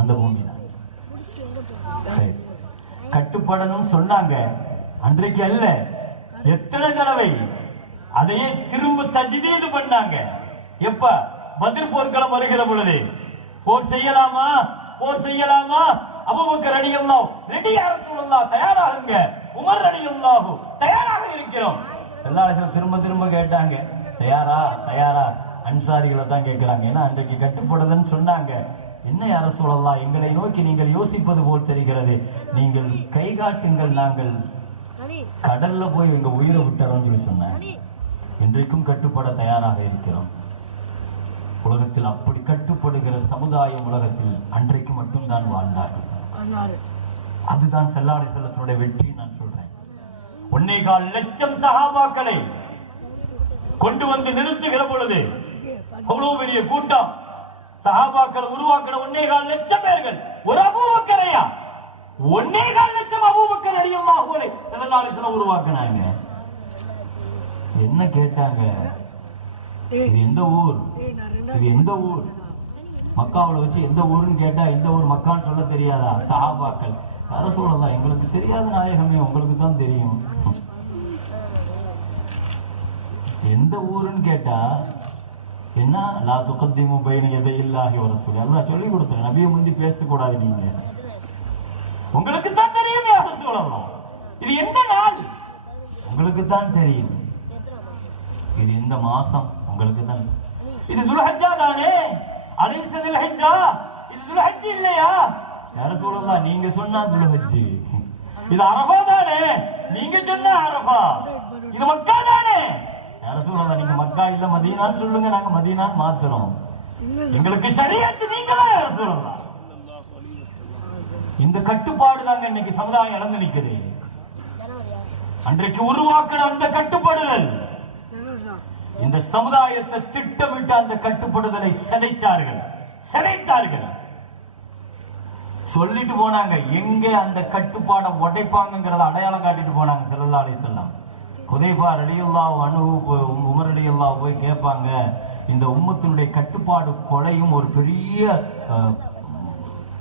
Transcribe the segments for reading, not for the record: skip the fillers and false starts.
அந்த பூமி தான். கட்டுப்படணும் சொன்னாங்க, அன்றைக்கு அல்ல, எத்தனை தடவை அதையே திரும்ப தஜ்தீது பண்ணாங்க. எப்ப பத்ர் போர்க்களம் வருகிற பொழுது போர் செய்யலாமா, போர் செய்யலாமா, அபூபக்கர் ரலியல்லாஹு ரெடி யா ரசூலுல்லாஹ் தயாராகுங்க, உமர் ரலியல்லாஹு தயாராக இருக்கிறோம். எல்லாரும் திரும்ப திரும்ப கேட்டாங்க, தயாரா தயாரா, அன்சாரிகளை தான் கேட்கிறாங்க. ஏன்னா அன்றைக்கு கட்டுப்படுதுன்னு சொன்னாங்க. என்ன யா ரசூலல்லாஹ், எங்களை நோக்கி நீங்கள் யோசிப்பது போல் தெரிகிறது, நீங்கள் கை காட்டுங்கள், நாங்கள் கடல்ல போய் எங்க உயிரை விட்டுறோம் சொல்லி சொன்னாங்க. இன்றைக்கும் கட்டுப்பட தயாராக இருக்கிறோம். உலகத்தில் அப்படி கட்டுப்படுகிற சமுதாயம் உலகத்தில் அன்றைக்கு மட்டும்தான் வாழ்ந்தார்கள். அதுதான் ஸல்லல்லாஹு அலைஹி வஸல்லத்துடைய வெற்றி. நான் சொல்றேன், 1.25 லட்சம் சஹாபாக்களை கொண்டு வந்து நிறுத்துகிற பொழுது அவ்வளவு பெரிய கூட்டம் சஹாபாக்கள் உருவாக்கின 1.25 லட்சம் பேர்கள் ஒரு அபூபக்கரையா, 1.25 லட்சம் அபூபக்கர் ரலியல்லாஹு அன்ஹு ஸல்லல்லாஹு அலைஹி வஸல்லம் உருவாக்குனாங்க. என்ன கேட்டாங்க, இது எந்த ஊர், இது எந்த ஊர், மக்காவுல வச்சு எந்த ஊருன்னு கேட்டா இந்த ஊர் மக்கான்னு சொல்ல தெரியாதா சஹாபாக்கள்? ரசூலுல்லாஹ் எங்களுக்கு தெரியாத நாயகமே, உங்களுக்கு தான் தெரியும். எந்த ஊருன்னு கேட்டா என்ன, லா துகத்திமு பைன யதையில்லாஹி வ ரசூலி, அல்லாஹ் சொல்லி கொடுத்தாங்க, நபியை முந்தி பேசக்கூடாது, நீங்க உங்களுக்கு தான் தெரியும் யா ரசூலுல்லாஹ், இது எந்த நாள் உங்களுக்கு தான் தெரியும், இது இந்த மாசம் உங்களுக்கு தான், இது துல்ஹஜ்ஜா தானே, அலைஸ துல்ஹஜ்ஜா, இது துல்ஹஜ் இல்லையா யா ரசூலுல்லாஹ், நீங்க சொன்னா துல்ஹஜ், இது அரஃபா தானே, நீங்க சொன்னா அரஃபா, இது மக்கா தானே யா ரசூலுல்லாஹ், நீங்க மக்கா இல்ல மதீனான்னு சொல்லுங்க, நாங்க மதீனான்னு மாத்துறோம், எங்களுக்கு ஷரியத் நீங்க தான் யா ரசூலுல்லாஹ். இந்த கட்டுப்பாடு தாங்க இன்னைக்கு சமுதாயம் இழந்து நிக்குது. அன்றைக்கு உருவாக்கின அந்த கட்டுப்படுதல் இந்த சமுதாயத்தை திட்டமிட்டு அந்த கட்டுப்படுதலை சிதைத்தார்கள். சொல்லிட்டு போனாங்க, எங்க அந்த கட்டுப்பாடை உடைப்பாங்கிறத அடையாளம் காட்டிட்டு போனாங்க ஸல்லல்லாஹு அலைஹி வஸல்லம். ஹுதைஃபா ரலியல்லாஹு அன்ஹு உமர் ரலியல்லாஹு போய் கேட்பாங்க, இந்த உம்மத்தினுடைய கட்டுப்பாடு கொலையும் ஒரு பெரிய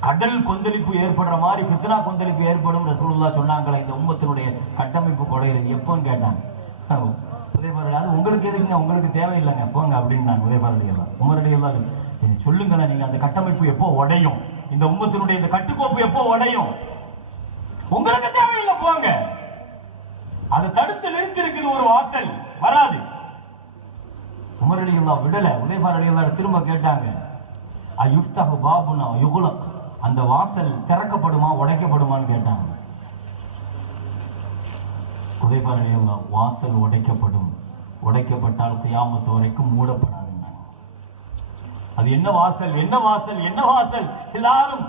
கடல் கொந்தளிப்பு ஏற்படுற மாதிரி ஃபித்னா கொந்தளிப்பு ஏற்படும் ரசூலுல்லாஹ் சொன்னாங்களே, இந்த உம்மத்தினுடைய கட்டமைப்பு கொலையிறது எப்போன்னு கேட்டாங்க. அது உங்களுக்கு எதுக்குங்க, உங்களுக்கு தேவையில்லைங்க போங்க அப்படின்னாங்க உதயபா ரலியல்லாஹு. உமர் ரலியல்லாஹு சொல்லுங்களேன், நீங்க அந்த கட்டமைப்பு எப்போ உடையும், இந்த உம்மத்தினுடைய இந்த கட்டுக்கோப்பு எப்போ உடையும், உங்களுக்கு தேவையில்லை போங்க. அதை தடுத்து நிறுத்தி இருக்குது ஒரு வாசல், வராது. உமர் ரலியல்லாஹு விடல. உதயபா ரலியல்லாஹு திரும்ப கேட்டாங்க, அயுஃப்தஹு பாபுனா யுக்லக், அந்த வாசல் திறக்கப்படுமா உடைக்கப்படுமான்னு கேட்டாங்க. ஹுதைஃபா ரலியல்லாஹு, வாசல் உடைக்கப்படும், உடைக்கப்பட்டால் கியாமத் வரைக்கும் மூடப்படாதுங்க. அது என்ன வாசல், என்ன வாசல், என்ன வாசல்? எல்லாரும்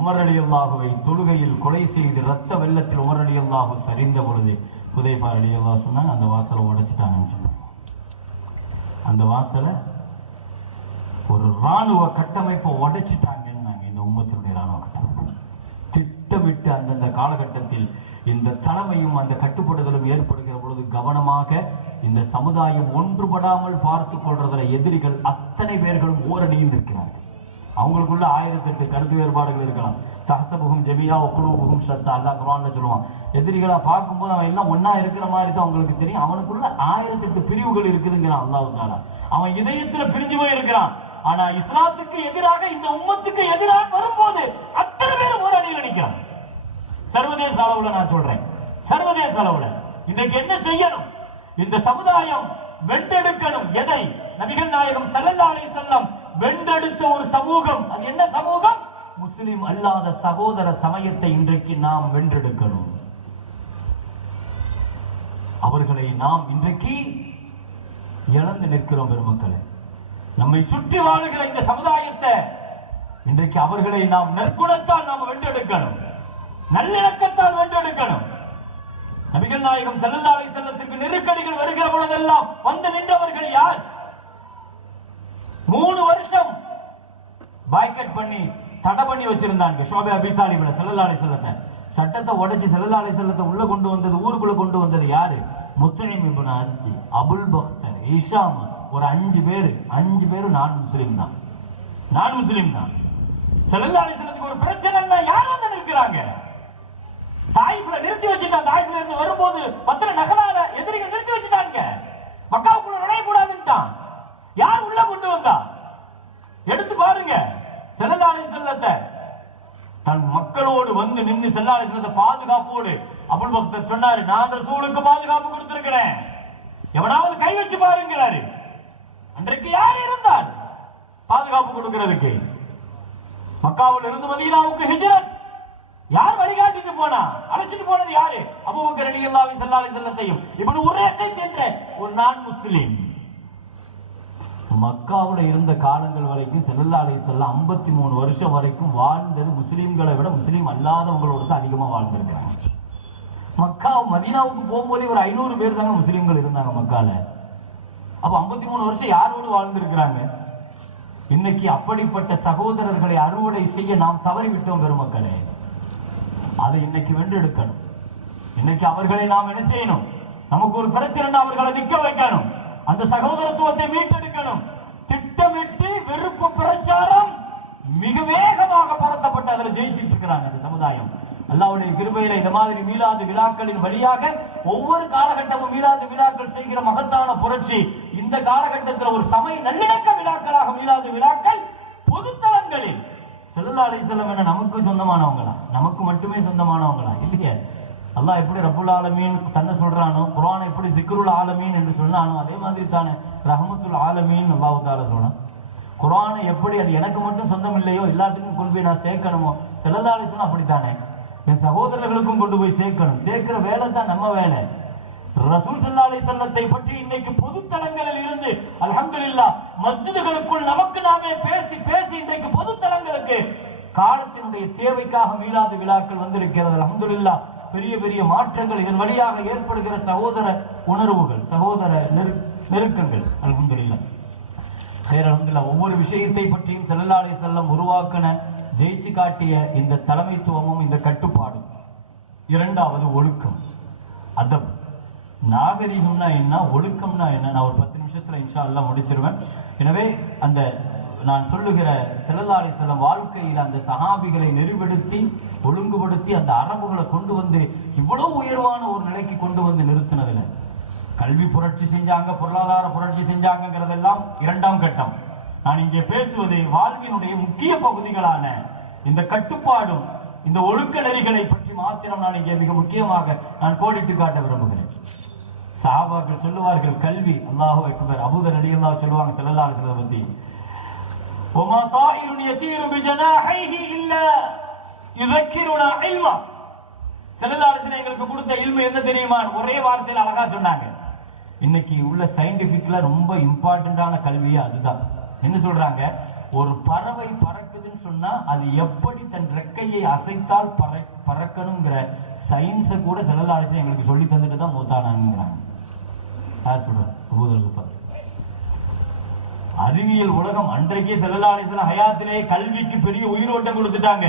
உமர் ரலியல்லாஹுவை தொழுகையில் கொலை செய்து ரத்த வெள்ளத்தில் உமர் ரலியல்லாஹு சரிந்த பொழுது ஹுதைஃபா ரலியல்லாஹு சொன்னாங்க, அந்த வாசலை உடைச்சிட்டாங்கன்னு சொன்னாங்க. அந்த வாசலை ஒரு ராணுவ கட்டமைப்பை உடைச்சிட்டாங்கன்னு நாங்க, இந்த உம்மத்தினுடைய ராணுவ கட்டமைப்பு திட்டமிட்டு அந்தந்த காலகட்டத்தில் இந்த தலைமையும் அந்த கட்டுப்படுதலும் ஏற்படுகிற பொழுது கவனமாக இந்த சமுதாயம் ஒன்றுபடாமல் பார்த்துக் கொள்றதுல எதிரிகள் அத்தனை பேர்களும் ஓரணியில் இருக்கிறார்கள். அவங்களுக்குள்ள 1008 கருத்து வேறுபாடுகள் இருக்கலாம். தஹ்சபுஹும் ஜமீஆ வ குலூபுஹும் ஷத்தா, அல்லாஹ் குர்ஆன்ல சொல்லுவான். எதிரிகளா பார்க்கும்போது அவன் எல்லாம் ஒன்னா இருக்கிற மாதிரி தான் அவங்களுக்கு தெரியும். அவனுக்குள்ள 1008 பிரிவுகள் இருக்குதுங்கிறான் அல்லாஹ் தஆலா. அவன் இதயத்துல பிரிஞ்சு போய் இருக்கிறான். ஆனா இஸ்லாத்துக்கு எதிராக, இந்த உம்மத்துக்கு எதிராக வரும்போது அத்தனை பேரும் ஓரணியில் நிற்கிறான். சர்வதேச அளவுல நான் சொல்றேன், சர்வதேச அளவுல இன்றைக்கு என்ன செய்யணும்? இந்த சமுதாயம் வென்றெடுக்கணும். எதை? நபிகள் நாயகம் ஸல்லல்லாஹு அலைஹி வஸல்லம் வென்றெடுத்த ஒரு சமூகம். அது என்ன சமூகம்? முஸ்லிம் அல்லாத சகோதர சமயத்தை இன்றைக்கு நாம் வென்றெடுக்கணும். அவர்களை நாம் இன்றைக்கு இழந்து நிற்கிறோம் பெருமக்களே. நம்மை சுற்றி வாழுகிற இந்த சமுதாயத்தை இன்றைக்கு அவர்களை நாம் நற்குணத்தால் நாம் வென்றெடுக்கணும், நல்லிணக்கத்தால் வென்றெடுக்கணும். நபிகள் நாயகம் ஸல்லல்லாஹு அலைஹி வஸல்லத்திற்கு நெருக்கடிகள் வருகிற பொழுதெல்லாம் வந்து நின்றவர்கள் யார்? 3 வருஷம் பாய்கட் பண்ணி தடை பண்ணி வச்சிருந்தாங்க ஷோபே அபி தாலிப்ல ஸல்லல்லாஹு அலைஹி வஸல்லத்தை. சட்டத்தை உடைச்சு ஸல்லல்லாஹு அலைஹி வஸல்லத்தை உள்ள கொண்டு வந்தது, ஊருக்குள்ள கொண்டு வந்தது யாரு? முத்இம் இப்னு அதி, அபுல் பக்தர், ஹிஷாம், ஒரு 5 பேரு நான் முஸ்லிம் தான், நான் முஸ்லிம் தான். ஸல்லல்லாஹு அலைஹி வஸல்லத்துக்கு ஒரு பிரச்சனைன்னா யார் வந்து நிற்கிறாங்க? தாயிஃப்ல நிறுத்தி வச்சுட்டாங்க. தாயிஃப்ல இருந்து வரும்போது பத்திர நகலால எதிரிகள் நிறுத்தி வச்சுட்டாங்க. மக்காவுக்குள்ள நுழையக்கூடாதுன்ட்டான். யார் உள்ள கொண்டு வந்தா? எடுத்து பாருங்க. ஸல்லல்லாஹு அலைஹி வஸல்லத்தை தன் மக்களோடு வந்து நின்று ஸல்லல்லாஹு அலைஹி வஸல்லத்தை பாதுகாப்போடு அபூ பக்கர் சொன்னாரு, நான் ரசூலுக்கு பாதுகாப்பு கொடுத்திருக்கிறேன், எவனாவது கை வச்சு பாருங்கிறாரு. அன்றைக்கு யார் இருந்தார் பாதுகாப்பு கொடுக்கிறதுக்கு? மக்காவில் இருந்து மதீனாவுக்கு ஹிஜ்ரத் யார் வழிகாட்டிட்டு போனா? அழைச்சிட்டு போனது யாரு? அபூபக்கர் ரலியல்லாஹு அன்ஹு ஸல்லல்லாஹு அலைஹி வஸல்லத்தையும் இப்னு உரையத் என்ற ஒரு நான் முஸ்லிம். மக்காவுல இருந்த காலங்கள் வரைக்கும் ஸல்லல்லாஹு அலைஹி வஸல்லம் 53 வருஷம் வரைக்கும் வாழ்ந்தது முஸ்லிம்களை விட முஸ்லிம் அல்லாதவங்களோட தான் அதிகமா வாழ்ந்திருக்காங்க. மக்கா மதீனாவுக்கு போகும்போதே ஒரு 500 பேர் தாங்க முஸ்லிம்கள் இருந்தாங்க மக்கால. அப்ப 53 வருஷம் யாரோடு வாழ்ந்திருக்கிறாங்க? இன்னைக்கு அப்படிப்பட்ட சகோதரர்களை அறுவடை செய்ய நாம் தவறிவிட்டோம் பெருமக்களே. அதை இன்னைக்கு வென்றெடுக்கணும். இன்னைக்கு அவர்களை நாம் என்ன செய்யணும்? நமக்கு ஒரு பிரச்சனை, அவர்களை நிக்க வைக்கணும். அந்த சகோதரத்துவத்தை மீட்டெடுக்கணும். திட்டமிட்டு வெறுப்பு பிரச்சாரம் மிக வேகமாக பரத்தப்பட்டு அதில் ஜெயிச்சிட்டு இருக்கிறாங்க அந்த சமுதாயம். அல்லாஹ்வுடைய கிருபையில இந்த மாதிரி மீலாது விழாக்களின் வழியாக ஒவ்வொரு காலகட்டமும் மீலாது விழாக்கள் செய்கிற மகத்தான புரட்சி. இந்த காலகட்டத்தில் ஒரு சமய நல்லிணக்க விழாக்களாக மீலாது விழாக்கள் பொதுத்தலங்களில் ஸல்லல்லாஹு அலைஹி வஸல்லம் என்ன நமக்கு சொந்தமானவங்களா? நமக்கு மட்டுமே சொந்தமானவங்களா? இல்லையே. அல்லாஹ் எப்படி ரப்புல் ஆலமீன் தன்னை சொல்றானோ, குர்ஆன் எப்படி ஸிக்ருல் ஆலமீன் என்று சொன்னானோ, அதே மாதிரி தானே ரஹ்மத்துல் ஆலமீன் அல்லாஹ் தஆலா சொன்னான். குர்ஆனை எப்படி அது எனக்கு மட்டும் சொந்தம் இல்லையோ எல்லாத்துக்கும் கொண்டு போய் நான் சேர்க்கணுமோ, ஸல்லல்லாஹு அலைஹி வஸல்லம் அப்படித்தானே என் சகோதரர்களுக்கும் கொண்டு போய் சேர்க்கணும். சேர்க்கிற வேலை தான் நம்ம வேலை. ரசூல் ஸல்லல்லாஹு அலைஹி வஸல்லத்தை பற்றி இன்னைக்கு பொதுத்தலங்களில் இருந்து அல்ஹம்துலில்லாஹ் மஸ்ஜிதுகளுக்குள் நமக்கு நாமே பேசி பேசி இன்றைக்கு பொதுத்தலங்களுக்கு காலத்தினுடைய தேவைக்காக மீலாது விழாக்கள் வந்திருக்கிறது. அல்ஹம்துலில்லாஹ் பெரிய பெரிய மாற்றங்கள் இதன் வழியாக ஏற்படுகிற சகோதர உணர்வுகள், சகோதர நெருக்கங்கள். அல்ஹம்துலில்லாஹ் அல்ஹம்துலில்லாஹ் ஒவ்வொரு விஷயத்தை பற்றியும் ஸல்லல்லாஹு அலைஹி வஸல்லம் உருவாக்கின ஜெயிச்சு காட்டிய இந்த தலைமைத்துவமும் இந்த கட்டுப்பாடும். இரண்டாவது ஒழுக்கம், அதப். நாகரிகம்னா என்ன, ஒழுக்கம்னா என்ன? நான் ஒரு 10 நிமிஷத்துல இன்ஷா அல்லாஹ் முடிச்சிருவேன். எனவே அந்த நான் சொல்லுகிற ஸல்லல்லாஹு அலைஹி வஸல்லம் வாழ்க்கையில் அந்த சஹாபிகளை நெறிப்படுத்தி ஒழுங்குபடுத்தி அந்த அரபுகளை கொண்டு வந்து இவ்வளவு உயர்வான ஒரு நிலைக்கு கொண்டு வந்து நிறுத்தினதுல கல்வி புரட்சி செஞ்சாங்க, பொருளாதார புரட்சி செஞ்சாங்கிறதெல்லாம் இரண்டாம் கட்டம். நான் இங்கே பேசுவது வாழ்வினுடைய முக்கிய பகுதிகளான இந்த கட்டுப்பாடும் இந்த ஒழுக்க நெறிகளை பற்றி மாத்திரம் நான் இங்கே மிக முக்கியமாக நான் கோடிட்டு காட்ட விரும்புகிறேன். சஹாபாக்கள் சொல்லுவார்கள் கல்வி, அல்லாஹு அக்பர். அபூதர் ரலியல்லாஹு சொல்லுவாங்க ஸல்லல்லாஹு அலைஹி வஸல்லம் பத்தி, وما طائر يطير بجناحيه الا يذكرنا علما. ஸல்லல்லாஹு அலைஹி வஸல்லம் எங்களுக்கு கொடுத்த இல்மு என்ன தெரியுமா? ஒரே வார்த்தையில் அழகா சொன்னாங்க. இன்னைக்கு உள்ள சயின்டிபிக்ல ரொம்ப இம்பார்ட்டன்டான கல்வியே அதுதான். என்ன சொல்றாங்க? ஒரு பறவை பறக்குதுன்னு சொன்னா அது எப்படி தன் ரெக்கையை அசைத்தால் பறக்கணுங்கிற சயின்ஸை கூட ஸல்லல்லாஹு அலைஹி வஸல்லம் எங்களுக்கு சொல்லி தந்துட்டு தான் மூத்தானாங்கிறாங்க. யார் சொல்ற? அபூதர். அறிவியல் உலகம் அன்றைக்கே ஸல்லல்லாஹு அலைஹி வஸல்லம் ஹயாத்திலே கல்விக்கு பெரிய உயிரோட்டம் கொடுத்துட்டாங்க.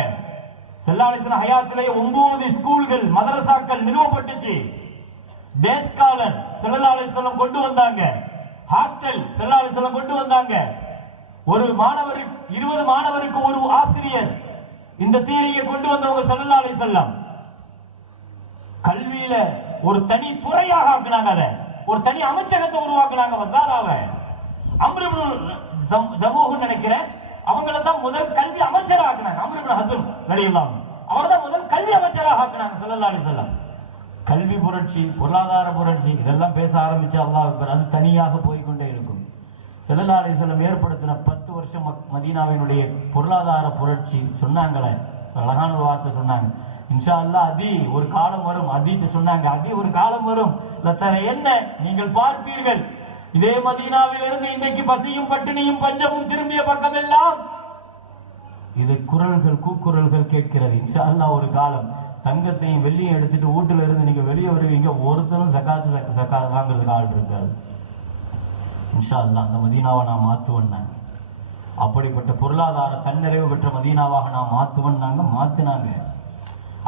ஸல்லல்லாஹு அலைஹி வஸல்லம் ஹயாத்திலே 9 ஸ்கூல்கள் மதரசாக்கள் நிறுவப்பட்டுச்சு. டே ஸ்காலர் ஸல்லல்லாஹு அலைஹி வஸல்லம் கொண்டு வந்தாங்க. ஹாஸ்டல் ஸல்லல்லாஹு அலைஹி வஸல்லம் கொண்டு வந்தாங்க. ஒரு மாணவர் 20 மாணவருக்கு ஒரு ஆசிரியர். இந்த தியரியை கொண்டு வந்தவங்க ஸல்லல்லாஹு அலைஹி வஸல்லம். கல்வியில ஒரு தனி துறையாக ஆக்குனாங்க, அதை ஒரு தனி அமைச்சகத்தை உருவாக்குனாங்க. வஸாராவை அம்ர் இப்னு ஜமூஹ் நினைக்கிறேன் அவங்கள தான் முதல் கல்வி அமைச்சராக ஆக்குனாங்க. அம்ர் இப்னு ஹஸ்ம் ரலியல்லாஹு அன்ஹு அவர்தான் முதல் கல்வி அமைச்சராக ஆக்குனாங்க ஸல்லல்லாஹு அலைஹி வஸல்லம். கல்வி புரட்சி, பொருளாதார புரட்சி இதெல்லாம் பேச ஆரம்பிச்சு அல்லாஹ் அக்பர், அது தனியாக போய்கொண்டே இருக்கும். ஸல்லல்லாஹு அலைஹி வஸல்லம் ஏற்படுத்தின 10 வருஷம் மதீனாவினுடைய பொருளாதார புரட்சி சொன்னாங்களே, அழகான ஒரு வார்த்தை சொன்னாங்க. இன்ஷா அல்லாஹ் அதி ஒரு காலம் வரும், அதிட்டு சொன்னாங்க, அதி ஒரு காலம் வரும் என்ன நீங்கள் பார்ப்பீர்கள். இதே மதீனாவில் இருந்து இன்னைக்கு பசியும் பட்டினியும் பஞ்சமும் திரும்பிய பக்கம் எல்லாம் இது குரல்கள் கூக்குரல்கள் கேட்கிறது. இன்ஷா அல்லாஹ் ஒரு காலம் தங்கத்தையும் வெள்ளியும் எடுத்துட்டு வீட்டுல இருந்து நீங்க வெளியே வருவீங்க, ஒருத்தரும் சக்காத்து வாங்குறதுக்கு ஆள் இருக்காது. இன்ஷா அல்லாஹ் அந்த மதீனாவை நான் மாத்துவேன். அப்படிப்பட்ட பொருளாதார தன்னிறைவு பெற்ற மதீனாவாக நான் மாத்துவேன். மாத்தினாங்க.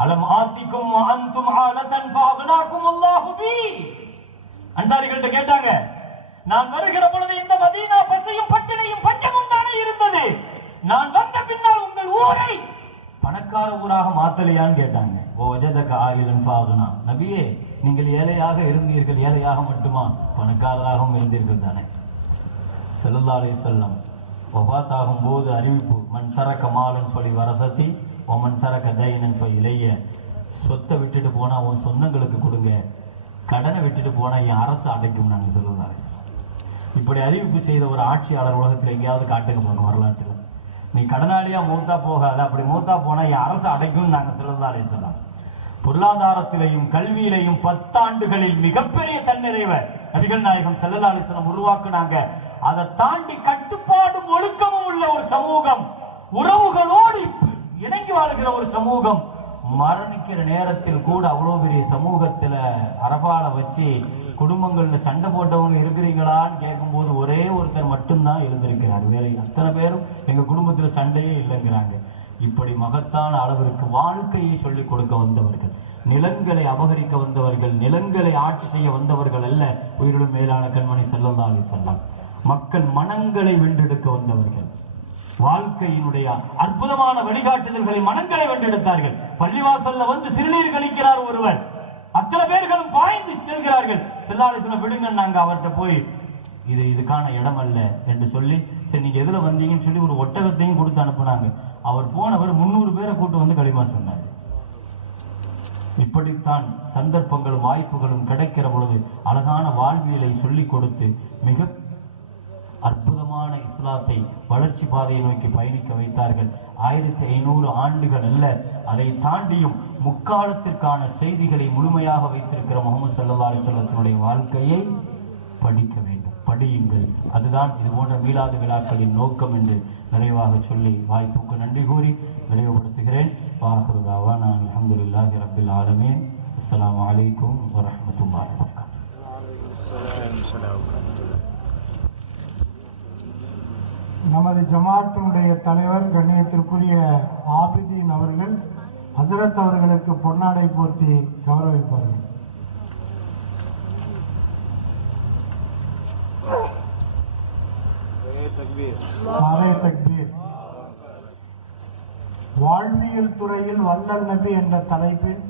அலம் ஆத்திக்கும் அன்தும் ஆலதன் ஃபஅக்னாக்கும் அல்லாஹு பி. அன்சாரிகள்ட்ட கேட்டாங்க, நான் வருகிற பொழுது இந்த மதீனா பசியும் பட்டினியும் பஞ்சமும் தானே இருந்தது, நான் வந்த பின்னால் உங்கள் ஊரை பணக்கார ஊராக மாத்தலையான்னு கேட்டாங்க. ஓ வஜதக ஆயிலன் ஃபாகுனா, நபியே நீங்கள் ஏழையாக இருந்தீர்கள், ஏழையாக மட்டுமா பணக்காரராகவும் இருந்தீர்கள் தானே. ஸல்லல்லாஹு அலைஹி வஸல்லம் வஃபாத்தாகும் போது அறிவிப்பு, மன் தரக்க மாலன் ஃபலி வரசதி ஒமன் தரக்க தைனன் ஃபஇலைய, சொத்தை விட்டுட்டு போனா உன் சொந்தங்களுக்கு கொடுங்க, கடனை விட்டுட்டு போனா என் அரசு அடைக்கும் நாங்கள் ஸல்லல்லாஹு அலைஹி வஸல்லம். இப்படி அறிவிப்பு செய்த ஒரு ஆட்சியாளர் உலகத்தில் எங்கேயாவது காட்டுங்க போகணும் வரலாற்றுல. நீ கடனாளியா மூத்தா போகாத, அப்படி மூத்தா போனா என் அரசு அடைக்கும் நாங்க ஸல்லல்லாஹு அலைஹி வஸல்லம். பொருளாதாரத்திலையும் கல்வியிலையும் 10 ஆண்டுகளில் மிகப்பெரிய தன்னிறைவை நபிகள் நாயகம் ஸல்லல்லாஹு அலைஹி வஸல்லம் உருவாக்குனாங்க. அதை தாண்டி கட்டுப்பாடும் ஒழுக்கமும் உள்ள ஒரு சமூகம், உறவுகளோடு இணங்கி வாழ்கிற ஒரு சமூகம். மரணிக்கிற நேரத்தில் கூட அவ்வளவு பெரிய சமூகத்துல அரபால வச்சு குடும்பங்கள்ல சண்டை போட்டவங்க இருக்கிறீங்களான்னு கேட்கும் போது ஒரே ஒருத்தர் மட்டும்தான் எழுந்திருக்கிறார். வேற அத்தனை பேரும் எங்க குடும்பத்துல சண்டையே இல்லைங்கிறாங்க. இப்படி மகத்தான அளவிற்கு வாழ்க்கையை சொல்லிக் கொடுக்க வந்தவர்கள், நிலங்களை அபகரிக்க வந்தவர்கள், நிலங்களை ஆட்சி செய்ய வந்தவர்கள் அல்ல. உயிரிலும் மேலான கண்மணி ஸல்லல்லாஹு அலைஹி வஸல்லம் மக்கள் மனங்களை வென்றெடுக்க வந்தவர்கள். வாழ்க்கையினுடைய அற்புதமான வழிகாட்டுதல்களை மனங்களை வென்றெடுத்தார்கள். பள்ளிவாசல்ல வந்து சிறுநீர் கழிக்கிறார் ஒருவர், அத்தனை பேர்களும் பாய்ந்து செல்கிறார்கள். ஸல்லல்லாஹு அலைஹி வஸல்லம் விடுங்க, நாங்க அவர்கிட்ட போய் இதுக்கான இடம் அல்ல என்று சொல்லி, சரி நீங்க எதுல வந்தீங்கன்னு சொல்லி ஒரு ஒட்டகத்தையும் கொடுத்து அனுப்புனாங்க. அவர் போனவர் 300 பேரை கூட்டு வந்து களிமா சொன்னார். இப்படித்தான் சந்தர்ப்பங்களும் வாய்ப்புகளும் கிடைக்கிற பொழுது அழகான வாழ்வியலை சொல்லிக் கொடுத்து மிக அற்புதமான இஸ்லாத்தை வளர்ச்சி பாதையை நோக்கி பயணிக்க வைத்தார்கள். 1500 ஆண்டுகள் அல்ல, அதை தாண்டியும் முக்காலத்திற்கான செய்திகளை முழுமையாக வைத்திருக்கிற முஹம்மது ஸல்லல்லாஹு அலைஹி வஸல்லத்தினுடைய வாழ்க்கையை படிக்க வேண்டும், படியுங்கள். அதுதான் இது போன்ற மீலாது விழாக்களின் நோக்கம் என்று நிறைவாக சொல்லி வாய்ப்புக்கு நன்றி கூறி நிறைவுபடுத்துகிறேன். வாஹிரு தஅவானா அல்ஹம்துலில்லாஹி ரப்பில் ஆலமீன். அஸ்ஸலாமு அலைக்கும் வரஹ்மத்துல்லாஹி வபரகாத்துஹு. நமது ஜமாத்தினுடைய தலைவர் கண்ணியத்திற்குரிய ஆபிதீன் அவர்கள் ஹசரத் அவர்களுக்கு பொன்னாடை போர்த்தி கௌரவிப்பார்கள். நாரே தக்பீர். வாழ்வியல் துறையில் வல்லல் நபி என்ற தலைப்பில்